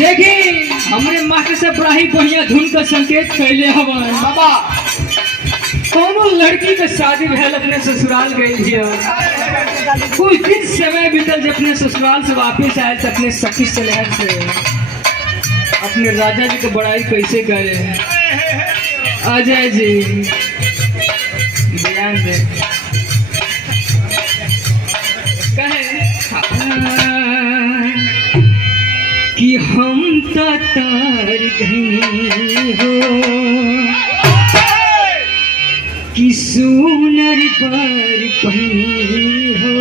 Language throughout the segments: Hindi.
देखी हमरे मास्टर से बड़ा ही बढ़िया धुन का संकेत कैले हवन बाबा कोनो लड़की के शादी भेल अपने ससुराल गई हिय कुछ दिन समय बीतल जब अपने ससुराल से वापस आए तो अपने सखी सलेहर से अपने राजा जी को बड़ाई कैसे करे अजय जी ध्यान दे कहे कि हम तो तार गई हो कि सुनर पर पही हो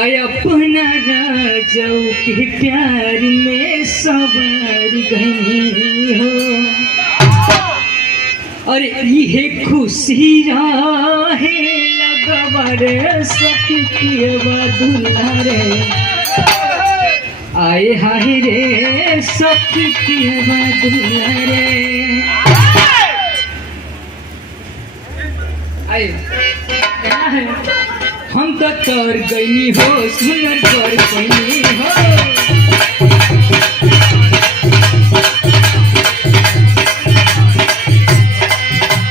आय अपना राजाऊ के प्यार में सवार गई हो और ये खुशी रहे लगवर सखी दुलारे आए हाय रे सखी दुलारे आए क्या है हम तो तर गईनी हो सुनर पर गईनी हो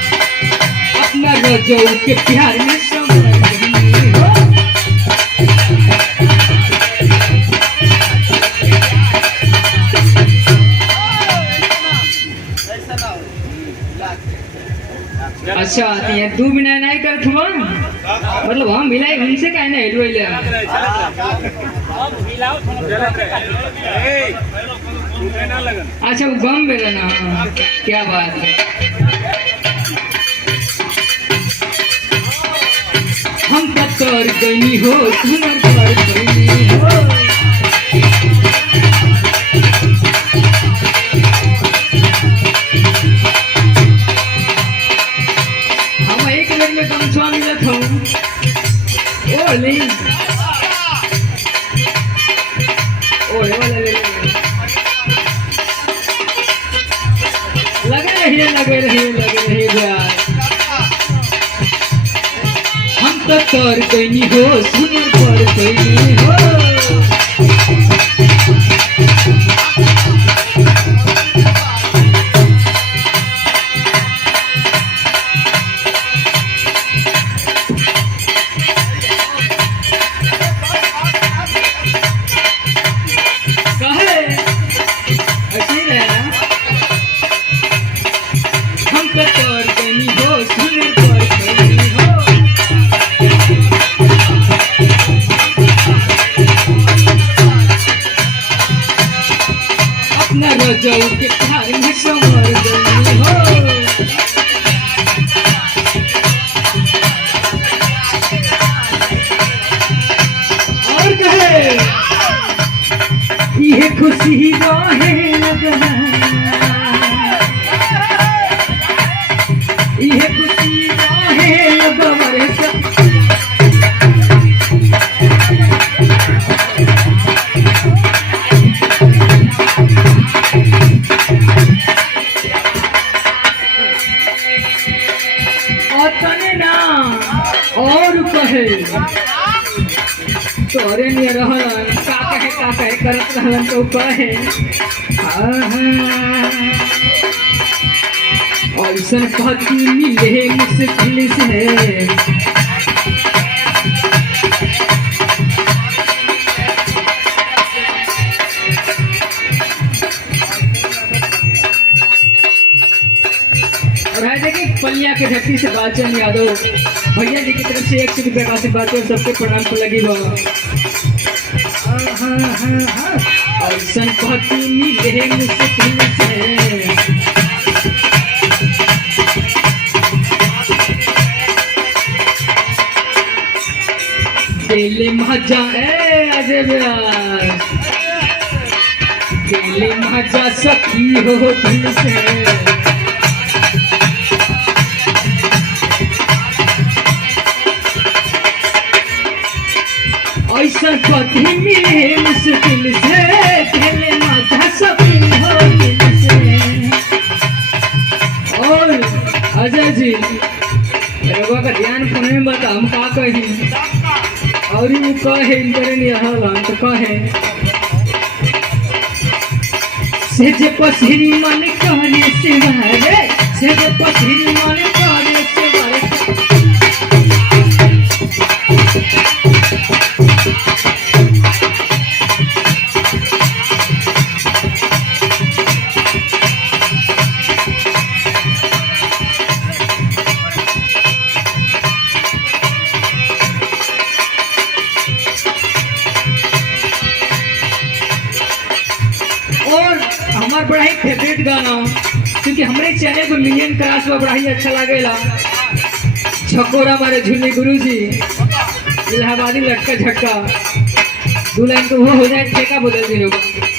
अपना रजऊ के प्यार में संवर गईनी हो अच्छा ये 2 महीना नहीं करत हुआ मतलब हम मिलाई उनसे काहे ना हेडवैले अच्छा वो गम बेला ना क्या बात है हम तर गईनी हो सुनर पर गईनी हो नहीं ओए वाला ले लगे रहिए यार हम तो कर गईनी हो सुनर पर गईनी हो रजऊ के प्यार में संवर गई हो और कहे ये खुशी रहे लगना ये खुशी रहे लगवरे और कहे तोरे नहीं रहलन का कहे करत रहलन तो कहे और सन पति मिले मुश्किल से और है देखिए पलिया के धरती से बालचंद यादव भैया जी की तरफ से 100 रुपये का आशीर्वाद और सबके प्रणाम को लगी हो और संपत्ति मिले मुश्किल से दिल मजा अजय दिल मजा सखी हो दिल से ऐसा पति मिले मुश्किल से खेले माता सखी हो दिल से और अजय जी रघुआ का ध्यान फोन में बता हम का कही और वो कहे इंटरन यहाँ तो कहे से जे पसरी मन करे सेवारे से जे पसरी मन करे सेवारे और हमार बड़ा ही फेवरेट गाना क्योंकि हमारे चैनल को मिलियन क्रॉस में बड़ा ही अच्छा लगेला छकोरा मारे झुन्नी गुरुजी इलाहाबादी लटका झटका दुल्हन को वो हो जाए ठेका बदल दी लोग।